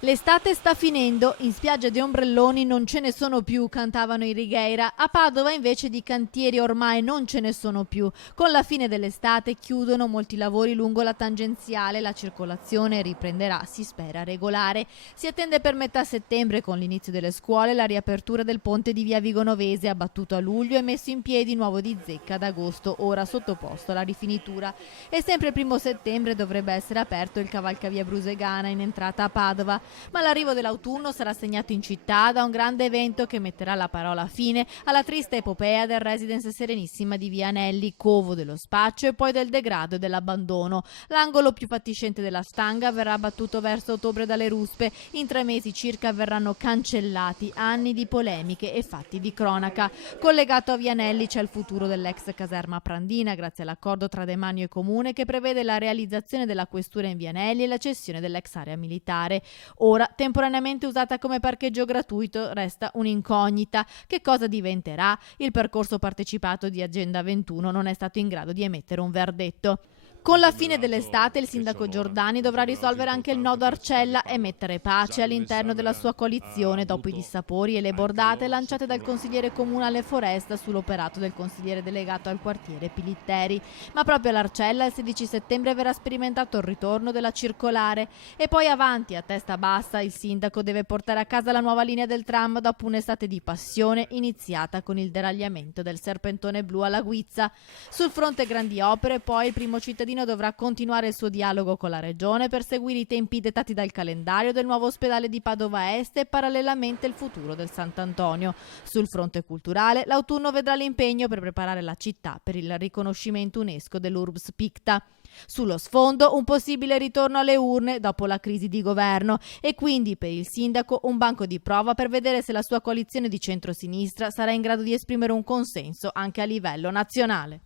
L'estate sta finendo, in spiaggia di ombrelloni non ce ne sono più, cantavano i Righeira. A Padova invece di cantieri ormai non ce ne sono più. Con la fine dell'estate chiudono molti lavori lungo la tangenziale, la circolazione riprenderà, si spera, regolare. Si attende per metà settembre, con l'inizio delle scuole, la riapertura del ponte di via Vigonovese, abbattuto a luglio e messo in piedi nuovo di zecca ad agosto, ora sottoposto alla rifinitura. E sempre il 1° settembre dovrebbe essere aperto il cavalcavia Brusegana in entrata a Padova. Ma l'arrivo dell'autunno sarà segnato in città da un grande evento che metterà la parola fine alla triste epopea del residence Serenissima di Via Anelli, covo dello spaccio e poi del degrado e dell'abbandono. L'angolo più fatiscente della stanga verrà abbattuto verso ottobre dalle ruspe. In 3 mesi circa verranno cancellati anni di polemiche e fatti di cronaca. Collegato a Via Anelli c'è il futuro dell'ex caserma Prandina, grazie all'accordo tra Demanio e Comune che prevede la realizzazione della questura in Via Anelli e la cessione dell'ex area militare. Ora, temporaneamente usata come parcheggio gratuito, resta un'incognita. Che cosa diventerà? Il percorso partecipato di Agenda 21 non è stato in grado di emettere un verdetto. Con la fine dell'estate il sindaco Giordani dovrà risolvere anche il nodo Arcella e mettere pace all'interno della sua coalizione dopo i dissapori e le bordate lanciate dal consigliere comunale Foresta sull'operato del consigliere delegato al quartiere Pilitteri. Ma proprio all'Arcella il 16 settembre verrà sperimentato il ritorno della circolare e poi avanti a testa bassa il sindaco deve portare a casa la nuova linea del tram dopo un'estate di passione iniziata con il deragliamento del serpentone blu alla Guizza. Sul fronte grandi opere poi il primo cittadino dovrà continuare il suo dialogo con la regione per seguire i tempi dettati dal calendario del nuovo ospedale di Padova Est e parallelamente il futuro del Sant'Antonio. Sul fronte culturale l'autunno vedrà l'impegno per preparare la città per il riconoscimento UNESCO dell'Urbs Picta. Sullo sfondo un possibile ritorno alle urne dopo la crisi di governo e quindi per il sindaco un banco di prova per vedere se la sua coalizione di centrosinistra sarà in grado di esprimere un consenso anche a livello nazionale.